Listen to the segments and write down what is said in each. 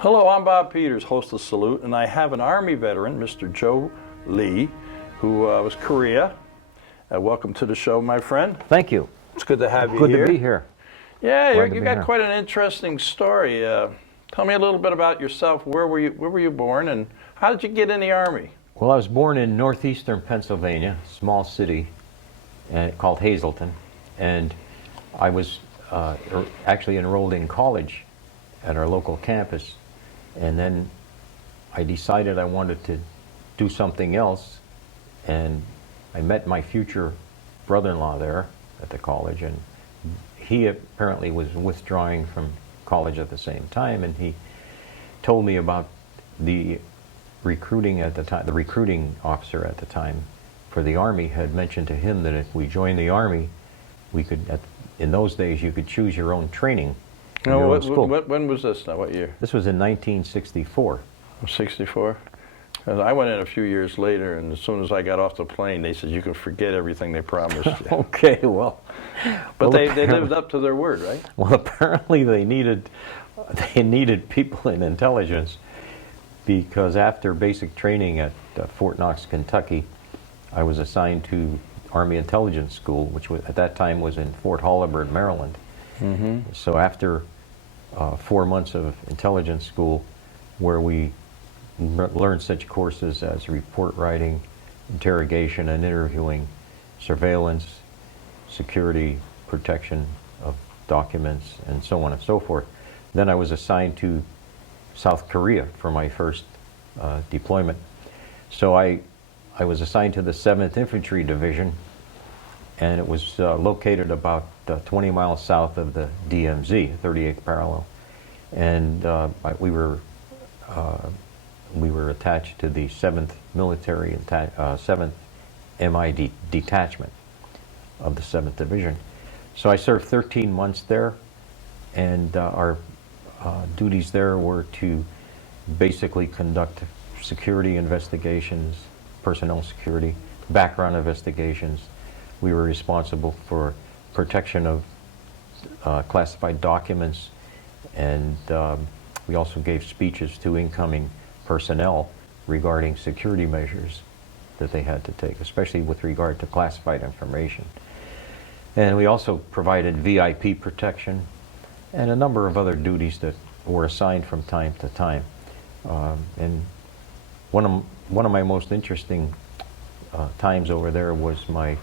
Hello, I'm Bob Peters, host of Salute, and I have an Army veteran, Mr. Joe Lee, who was Korea. Welcome to the show, my friend. Thank you. It's good to have you Good here. to be here. Yeah, you got quite an interesting story. Tell me a little bit about yourself. Where were you born, and how did you get in the Army? Well, I was born in northeastern Pennsylvania, a small city called Hazleton, and I was actually enrolled in college at our local campus, and then I decided I wanted to do something else, and I met my future brother-in-law there at the college, and he apparently was withdrawing from college at the same time, and he told me about the recruiting at the time. The recruiting officer at the time for the Army had mentioned to him that if we joined the Army, we could, in those days, you could choose your own training. No, when was this now? What year? This was in 1964. 64? I went in a few years later, and as soon as I got off the plane, they said, you can forget everything they promised you. Okay, well. But they lived up to their word, right? Well, apparently they needed people in intelligence, because after basic training at Fort Knox, Kentucky, I was assigned to Army Intelligence School, which was, at that time was in Fort Holabird, Maryland. Mm-hmm. So after 4 months of intelligence school, where we learned such courses as report writing, interrogation and interviewing, surveillance, security, protection of documents, and so on and so forth, then I was assigned to South Korea for my first deployment. So I was assigned to the 7th Infantry Division, and it was located about 20 miles south of the DMZ, 38th parallel. And we were attached to the 7th Military, 7th MI detachment of the 7th Division. So I served 13 months there, and our duties there were to basically conduct security investigations, personnel security, background investigations. We were responsible for protection of classified documents, and we also gave speeches to incoming personnel regarding security measures that they had to take, especially with regard to classified information. And we also provided VIP protection and a number of other duties that were assigned from time to time. And one of my most interesting times over there was my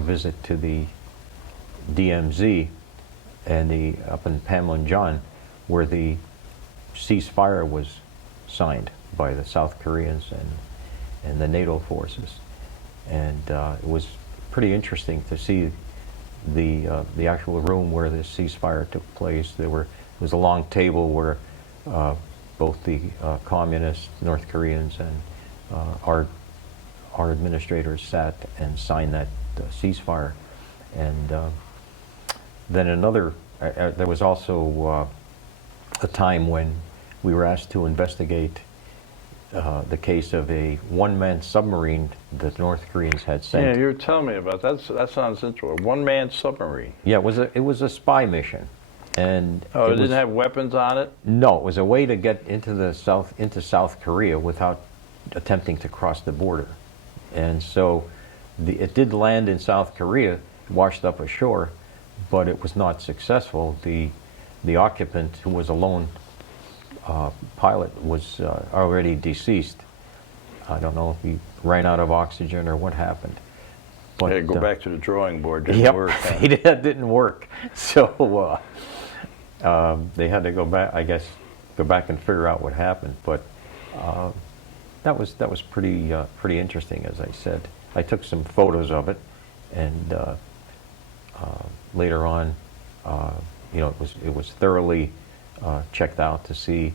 visit to the DMZ and up in Panmunjom, where the ceasefire was signed by the South Koreans and the NATO forces. And it was pretty interesting to see the actual room where the ceasefire took place. There was a long table where both the communists, North Koreans, and our administrators sat and signed that ceasefire. And then there was also a time when we were asked to investigate the case of a one-man submarine that North Koreans had sent. Yeah, you were telling me about that. That sounds interesting. One-man submarine. Yeah, it was a spy mission, and it didn't have weapons on it? No, it was a way to get into South Korea without attempting to cross the border. And so it did land in South Korea, washed up ashore, but it was not successful. The occupant, who was a lone pilot, was already deceased. I don't know if he ran out of oxygen or what happened. But yeah, go back to the drawing board. Didn't work. Huh? That didn't work. So they had to go back and figure out what happened. But that was pretty interesting, as I said. I took some photos of it, and later on, it was thoroughly checked out to see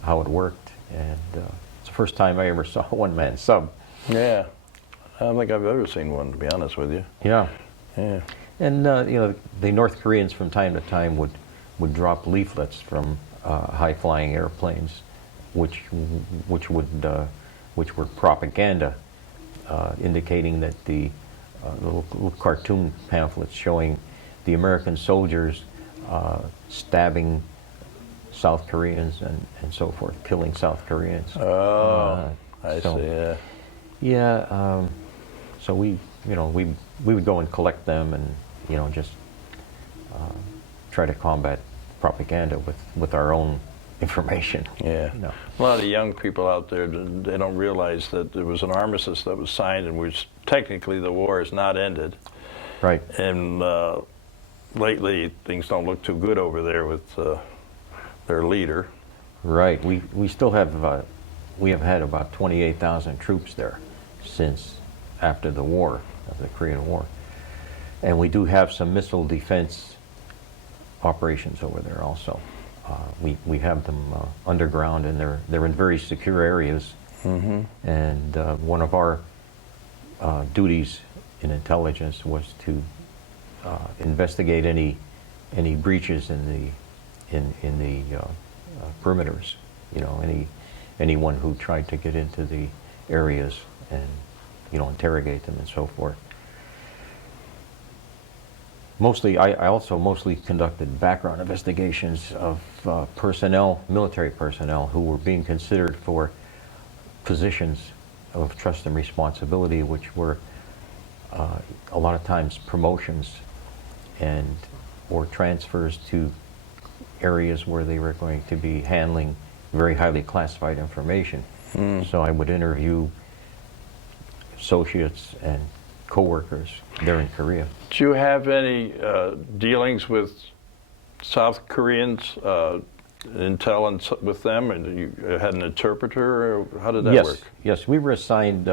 how it worked, and it's the first time I ever saw a one-man sub. Yeah, I don't think I've ever seen one, to be honest with you. Yeah. Yeah. And the North Koreans from time to time would drop leaflets from high-flying airplanes, which were propaganda, indicating that the little cartoon pamphlets showing the American soldiers stabbing South Koreans and so forth, killing South Koreans. Oh, I so- see. Yeah. Yeah, so we would go and collect them and, just try to combat propaganda with our own information. Yeah. No. A lot of young people out there, they don't realize that there was an armistice that was signed, and which technically the war is not ended. Right. And lately, things don't look too good over there with their leader. Right. We still have we have had about 28,000 troops there since after the war, of the Korean War, and we do have some missile defense operations over there also. We have them underground, and they're in very secure areas. Mm-hmm. And one of our duties in intelligence was to investigate any breaches in the perimeters. Anyone who tried to get into the areas and interrogate them and so forth. Mostly, I also mostly conducted background investigations of military personnel who were being considered for positions of trust and responsibility, which were a lot of times promotions or transfers to areas where they were going to be handling very highly classified information. So I would interview associates and co-workers there in Korea. Do you have any dealings with South Koreans, intel with them, and you had an interpreter, or how did that work? Yes, we were assigned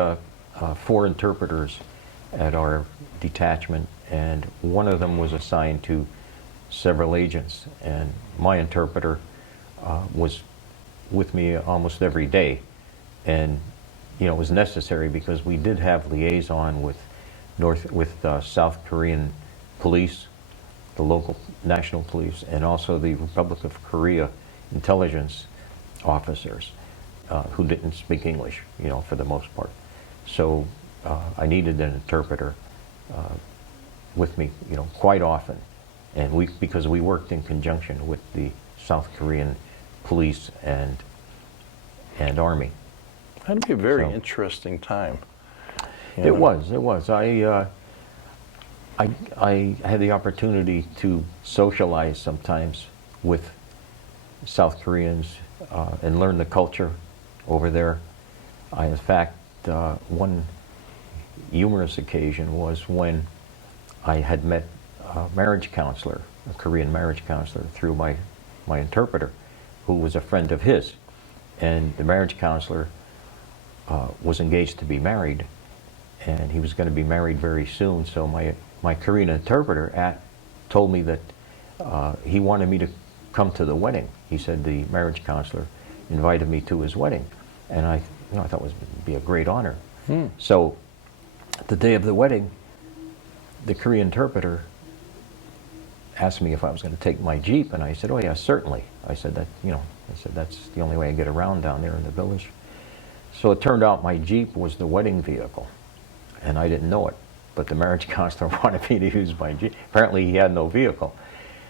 4 interpreters at our detachment, and one of them was assigned to several agents, and my interpreter was with me almost every day, and it was necessary because we did have liaison with South Korean police, the local national police, and also the Republic of Korea intelligence officers who didn't speak English, for the most part. So I needed an interpreter with me, quite often, and because we worked in conjunction with the South Korean police and army. That'd be a very interesting time. It was. I had the opportunity to socialize sometimes with South Koreans and learn the culture over there. In fact, one humorous occasion was when I had met a marriage counselor, a Korean marriage counselor, through my interpreter, who was a friend of his. And the marriage counselor was engaged to be married, and he was going to be married very soon. So my Korean interpreter told me that he wanted me to come to the wedding. He said the marriage counselor invited me to his wedding, and I thought it would be a great honor. So the day of the wedding, the Korean interpreter asked me if I was going to take my Jeep, and I said, "Oh yeah, certainly." I said that's the only way I get around down there in the village. So it turned out my Jeep was the wedding vehicle, and I didn't know it. But the marriage counselor wanted me to use my Jeep. Apparently he had no vehicle.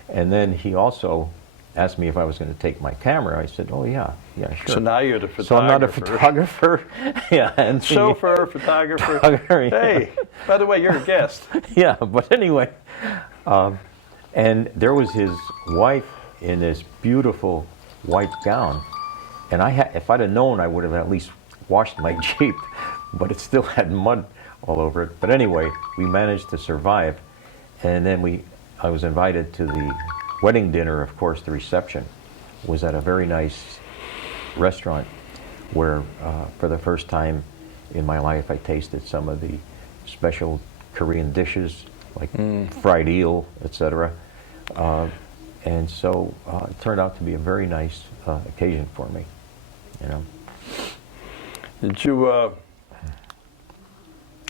And then he also asked me if I was going to take my camera. I said, "Oh yeah, sure." So now you're the photographer. So I'm not a photographer. Yeah, and chauffeur, photographer. Hey, by the way, you're a guest. Yeah, but anyway, and there was his wife in this beautiful white gown, and if I'd have known, I would have at least washed my Jeep, but it still had mud all over it. But anyway, we managed to survive, and then I was invited to the wedding dinner. Of course, the reception was at a very nice restaurant where, for the first time in my life, I tasted some of the special Korean dishes, like fried eel, etc. And so it turned out to be a very nice occasion for me, Did you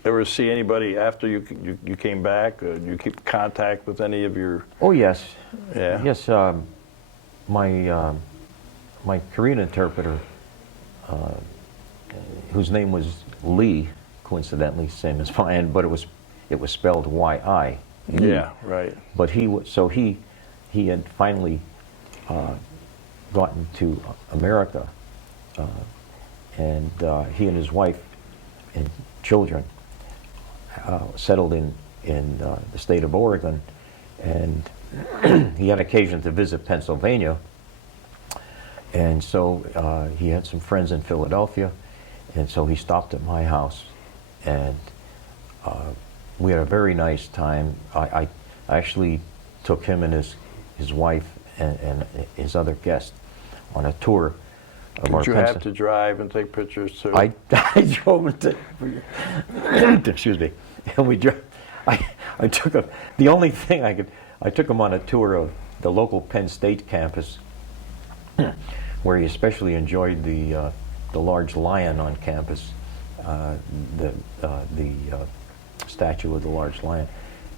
ever see anybody after you came back? You keep contact with any of your? Oh yes, Yeah. yes. My Korean interpreter, whose name was Lee, coincidentally same as mine, but it was spelled Y-I. Lee. Yeah, right. But he had finally gotten to America, and he and his wife and children settled in the state of Oregon, and he had occasion to visit Pennsylvania, and so he had some friends in Philadelphia, and so he stopped at my house, and we had a very nice time. I actually took him and his wife and his other guest on a tour of our Did you have to drive and take pictures too? I drove to, excuse me, and we drove, I took a, the only thing I took him on a tour of the local Penn State campus, where he especially enjoyed the large lion on campus, the statue of the large lion.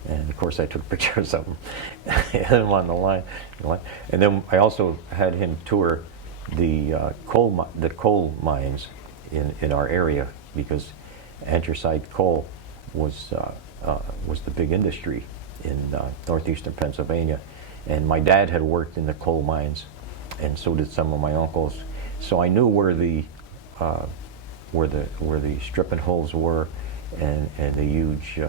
And of course I took pictures of him, him on the line. And then I also had him tour the coal mines in our area, because anthracite coal was the big industry in northeastern Pennsylvania, and my dad had worked in the coal mines, and so did some of my uncles. So I knew where the stripping holes were, and the huge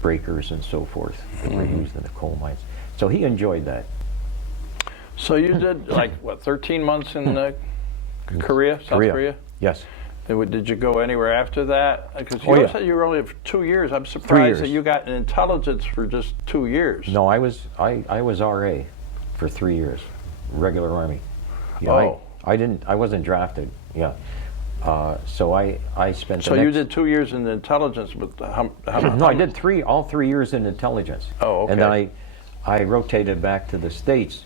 breakers and so forth that were used in the coal mines. So he enjoyed that. So you did like what, 13 months in Korea, South Korea? Yes. And did you go anywhere after that? Because you Oh, yeah. said you were only for 2 years. I'm 3 surprised years. that you got an intelligence for just 2 years. No, I was RA for 3 years, regular Army. Yeah, Oh. I wasn't drafted. Yeah. So I spent. So you did 2 years in intelligence, but No, I did all 3 years in intelligence. Oh, okay. And then I rotated back to the States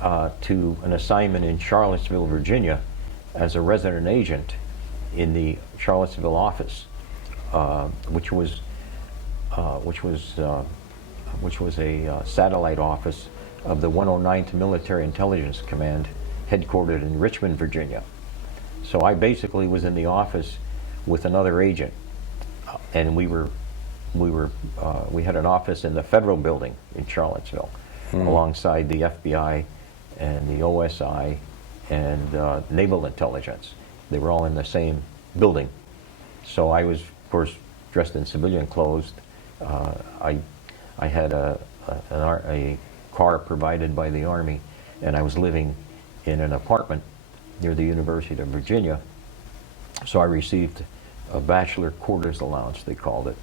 to an assignment in Charlottesville, Virginia, as a resident agent in the Charlottesville office, which was a satellite office of the 109th Military Intelligence Command, headquartered in Richmond, Virginia. So I basically was in the office with another agent, and we had an office in the Federal Building in Charlottesville, alongside the FBI and the OSI and Naval Intelligence. They were all in the same building. So I was, of course, dressed in civilian clothes. I had a car provided by the Army, and I was living in an apartment near the University of Virginia. So I received a bachelor quarters allowance, they called it,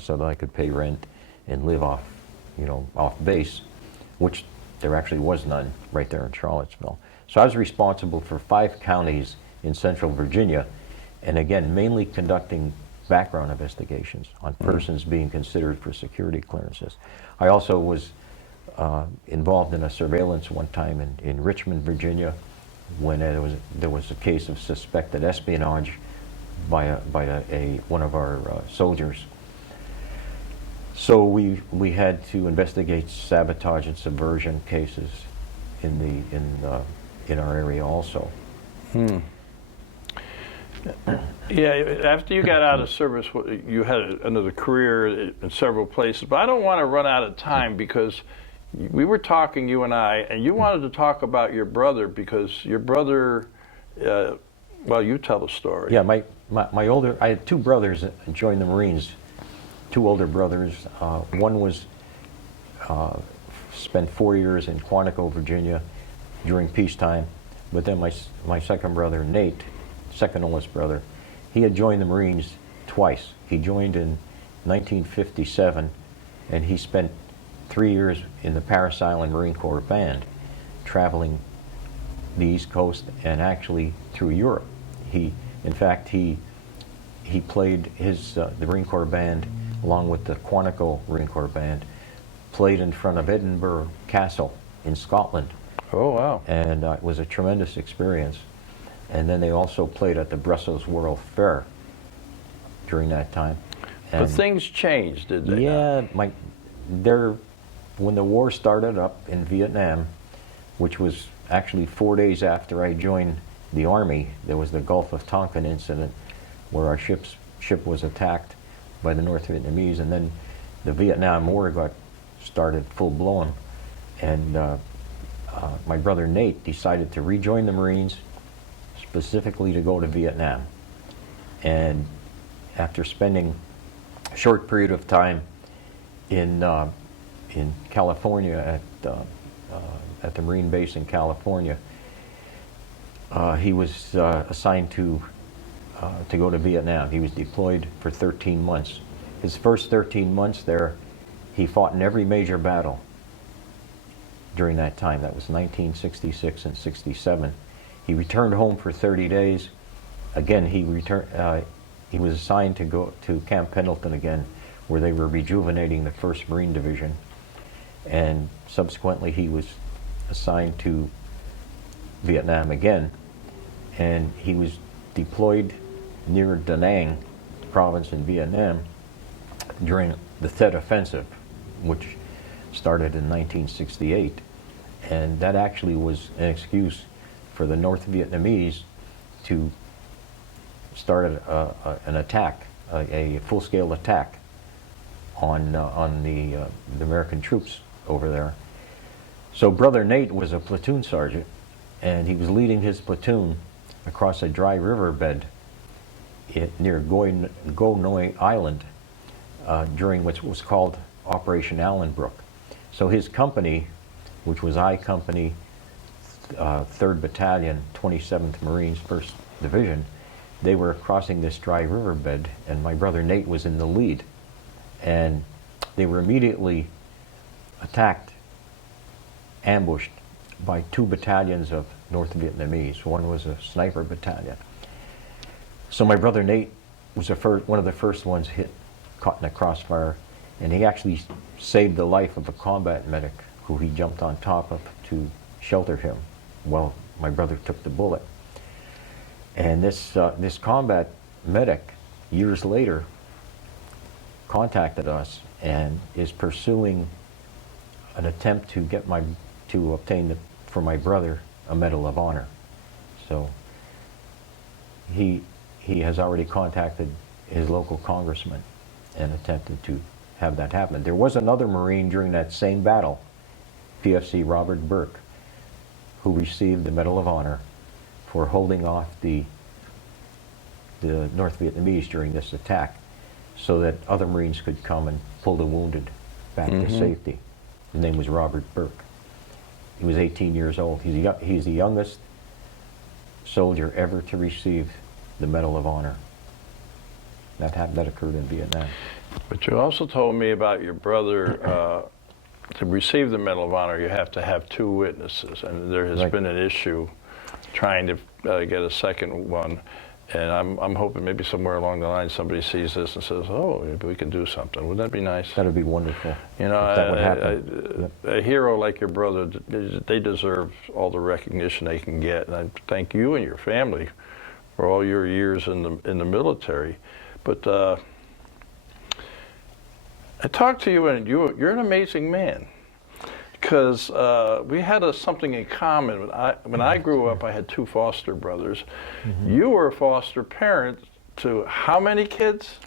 so that I could pay rent and live off base, which there actually was none right there in Charlottesville. So I was responsible for 5 counties in central Virginia, and again, mainly conducting background investigations on persons being considered for security clearances. I also was involved in a surveillance one time in Richmond, Virginia, when there was a case of suspected espionage by one of our soldiers. So we had to investigate sabotage and subversion cases in our area also. Yeah, after you got out of service, you had another career in several places. But I don't want to run out of time, because we were talking, you and I, and you wanted to talk about your brother, because your brother, well, you tell the story. Yeah, I had 2 brothers that joined the Marines, 2 older brothers. One was spent 4 years in Quantico, Virginia during peacetime, but then my second brother, Nate, second oldest brother, he had joined the Marines twice. He joined in 1957, and he spent 3 years in the Parris Island Marine Corps Band, traveling the East Coast and actually through Europe. In fact, he played the Marine Corps Band, along with the Quantico Marine Corps Band, played in front of Edinburgh Castle in Scotland. Oh, wow. And it was a tremendous experience. And then they also played at the Brussels World Fair during that time. But things changed, did they? Yeah, when the war started up in Vietnam, which was actually 4 days after I joined the Army, there was the Gulf of Tonkin incident, where our ship was attacked by the North Vietnamese, and then the Vietnam War got started full blown, and my brother Nate decided to rejoin the Marines specifically to go to Vietnam. And after spending a short period of time in California at the Marine base in California, he was assigned to go to Vietnam. He was deployed for 13 months. His first 13 months there, he fought in every major battle during that time. That was 1966 and 67. He returned home for 30 days. Again, he was assigned to go to Camp Pendleton again, where they were rejuvenating the 1st Marine Division. And subsequently, he was assigned to Vietnam again. And he was deployed near Da Nang province in Vietnam during the Tet Offensive, which started in 1968. And that actually was an excuse for the North Vietnamese to start an attack, a full-scale attack on the American troops over there. So Brother Nate was a platoon sergeant, and he was leading his platoon across a dry riverbed near Go Noi Island during what was called Operation Allenbrook. So his company, which was I Company, 3rd Battalion, 27th Marines, 1st Division, they were crossing this dry riverbed, and my brother Nate was in the lead. And they were immediately attacked, ambushed by 2 battalions of North Vietnamese. One was a sniper battalion. So my brother Nate was one of the first ones caught in a crossfire, and he actually saved the life of a combat medic who he jumped on top of to shelter him while my brother took the bullet. And this combat medic, years later, contacted us and is pursuing an attempt to obtain for my brother a Medal of Honor. So he has already contacted his local congressman and attempted to have that happen. There was another Marine during that same battle, PFC Robert Burke, who received the Medal of Honor for holding off the North Vietnamese during this attack so that other Marines could come and pull the wounded back to safety. His name was Robert Burke. He was 18 years old. He's the youngest soldier ever to receive the Medal of Honor. That occurred in Vietnam. But you also told me about your brother. To receive the Medal of Honor, you have to have 2 witnesses, and there has been an issue trying to get a second one. And I'm hoping maybe somewhere along the line somebody sees this and says, "Oh, maybe we can do something." Wouldn't that be nice? That would be wonderful. You know, that would happen. A hero like your brother, they deserve all the recognition they can get. And I thank you and your family for all your years in the military. But I talked to you, and you're an amazing man. Because we had something in common. When I grew up, I had 2 foster brothers. You were a foster parent to how many kids?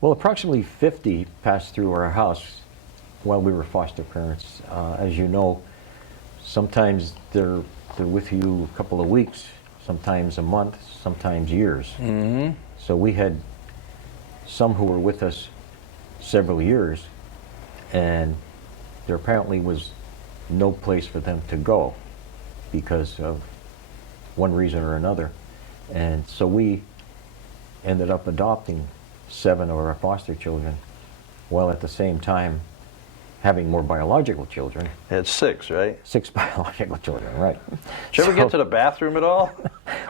Well, approximately 50 passed through our house while we were foster parents. As you know, sometimes they're with you a couple of weeks, sometimes a month, sometimes years. So we had some who were with us several years, and there apparently was no place for them to go because of one reason or another. And so we ended up adopting 7 of our foster children, while at the same time having more biological children. You had 6, right? 6 biological children, right. Did you ever get to the bathroom at all?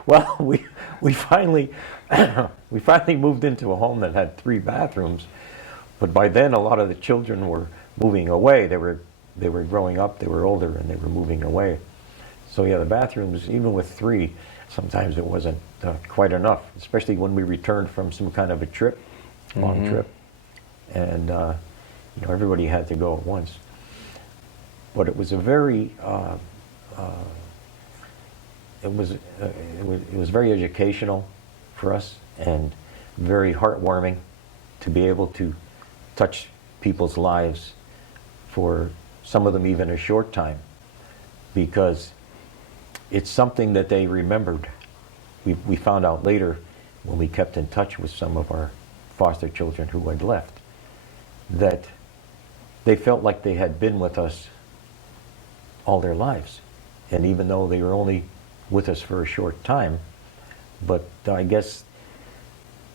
Well, we finally moved into a home that had 3 bathrooms, but by then a lot of the children were moving away. They were growing up, they were older, and they were moving away. So yeah, the bathrooms, even with 3, sometimes it wasn't quite enough, especially when we returned from some kind of a trip, long trip. And everybody had to go at once. But it was a very, it was very educational for us and very heartwarming to be able to touch people's lives for some of them even a short time. because it's something that they remembered. We found out later when we kept in touch with some of our foster children who had left that they felt like they had been with us all their lives. And even though they were only with us for a short time, but I guess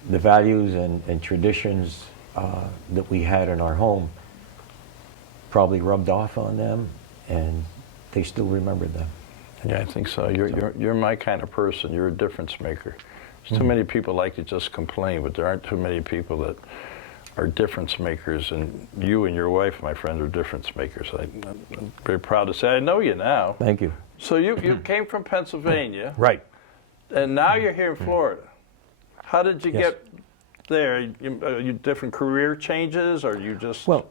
the values and traditions that we had in our home probably rubbed off on them, and they still remembered them. Yeah, I think so. You're my kind of person. You're a difference maker. There's too many people like to just complain, but there aren't too many people that are difference makers, and you and your wife, my friend, are difference makers. I'm very proud to say I know you now. Thank you. So you came from Pennsylvania, Right. and now you're here in Florida. How did you Yes. get there? You different career changes, or you just... Well,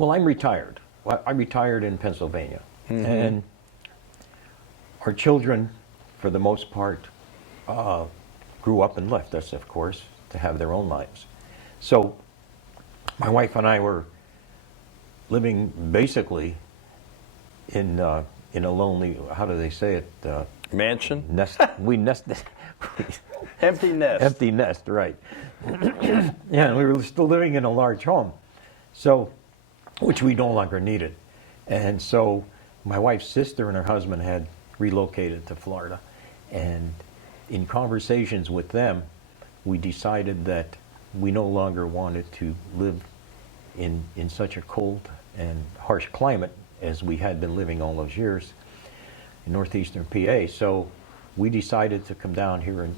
I'm retired. I retired in Pennsylvania, and our children, for the most part, grew up and left us, of course, to have their own lives. So my wife and I were living basically in a lonely, how do they say it? Mansion? Nest. We nested. Empty nest. Empty nest, right. Yeah, and we were still living in a large home, so, which we no longer needed. And so my wife's sister and her husband had relocated to Florida. And in conversations with them, we decided that we no longer wanted to live in such a cold and harsh climate as we had been living all those years in northeastern PA. So we decided to come down here in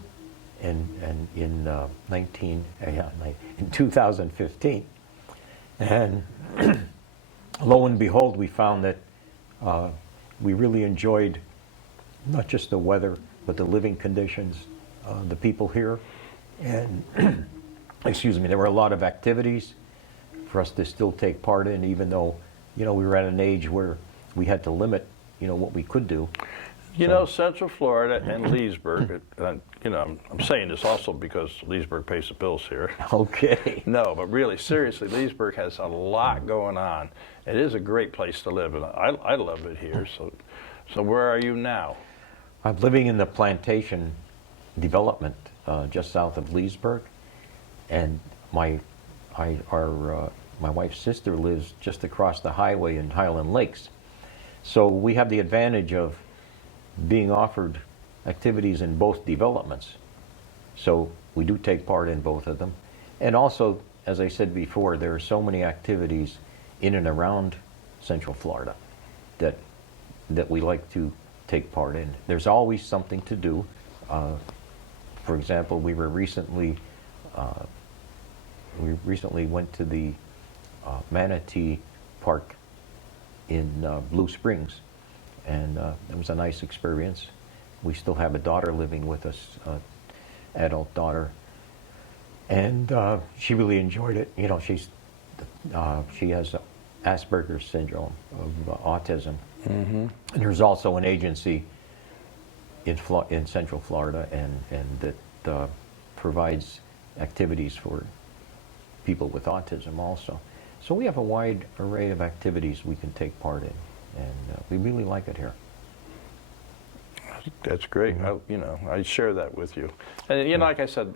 2015, and lo and behold, we found that we really enjoyed not just the weather, but the living conditions, the people here, and excuse me, there were a lot of activities for us to still take part in, even though, we were at an age where we had to limit, what we could do. You know, Central Florida and Leesburg, I'm saying this also because Leesburg pays the bills here. Okay. No, but really, seriously, Leesburg has a lot going on. It is a great place to live, and I love it here. So where are you now? I'm living in the plantation development just south of Leesburg, and my wife's sister lives just across the highway in Highland Lakes. So we have the advantage of being offered activities in both developments. So we do take part in both of them. And also, as I said before, there are so many activities in and around Central Florida that we like to take part in. There's always something to do. For example, we recently went to the Manatee Park in Blue Springs, and it was a nice experience. We still have a daughter living with us, adult daughter, and she really enjoyed it. She has Asperger's syndrome of autism, and there's also an agency in Central Florida, and that provides activities for people with autism also. So we have a wide array of activities we can take part in, and we really like it here. That's great. I share that with you. And like I said,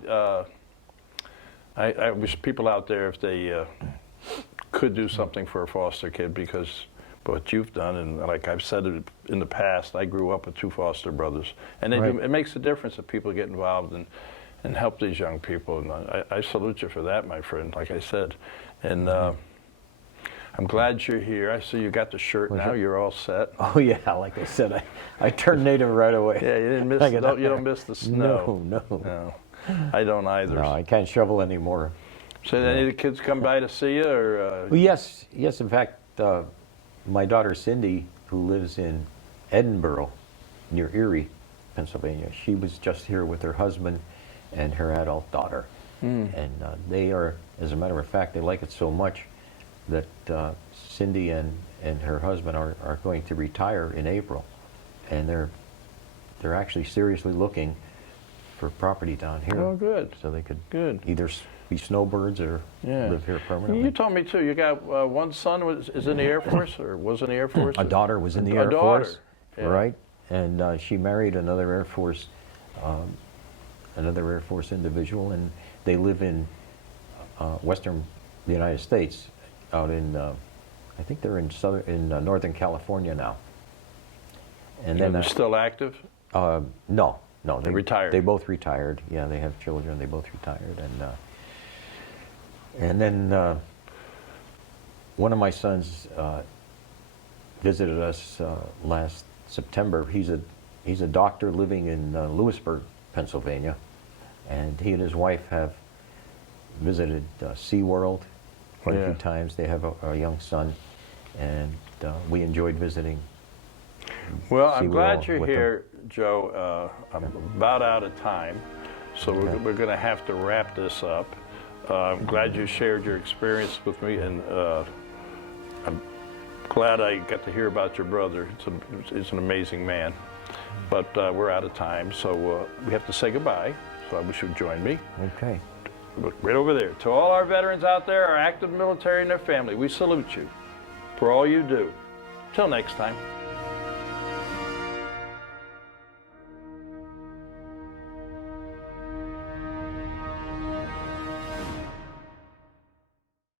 I wish people out there, if they could do something for a foster kid, because what you've done, and like I've said it in the past, I grew up with 2 foster brothers, and it makes a difference if people get involved and help these young people. And I salute you for that, my friend, like I said. And I'm glad you're here. I see you got the shirt now. You're all set. Oh yeah, like I said, I turned native right away. Yeah, you didn't miss. You don't miss the snow. No. I don't either. No, I can't shovel anymore. So did any of the kids come by to see you, or? Well, yes. In fact, my daughter Cindy, who lives in Edinburgh, near Erie, Pennsylvania, she was just here with her husband and her adult daughter, and they are, as a matter of fact, they like it so much that Cindy and her husband are going to retire in April, and they're actually seriously looking for property down here. Oh, good. So they could Good. either be snowbirds or live here permanently. You told me too. You got one son is in the Air Force, or was in the Air Force. A daughter was in the Air daughter. Force. Yeah. right? And she married another Air Force individual, and they live in western United States, out in I think they're in Northern California now. And And then they're still active? no, They retired. They both retired. Yeah, they have children. They both retired, and then one of my sons visited us last September. He's a doctor living in Lewisburg, Pennsylvania, and he and his wife have visited SeaWorld quite a Yeah. few times. They have a young son, and we enjoyed visiting. Well, I'm SeaWorld glad you're with them. here, Joe. I'm about out of time, so Okay. we're going to have to wrap this up. I'm glad you shared your experience with me, and I'm glad I got to hear about your brother. He's an amazing man. But we're out of time, so we have to say goodbye. So I wish you'd join me. Okay. Look right over there. To all our veterans out there, our active military and their family, we salute you for all you do. Till next time.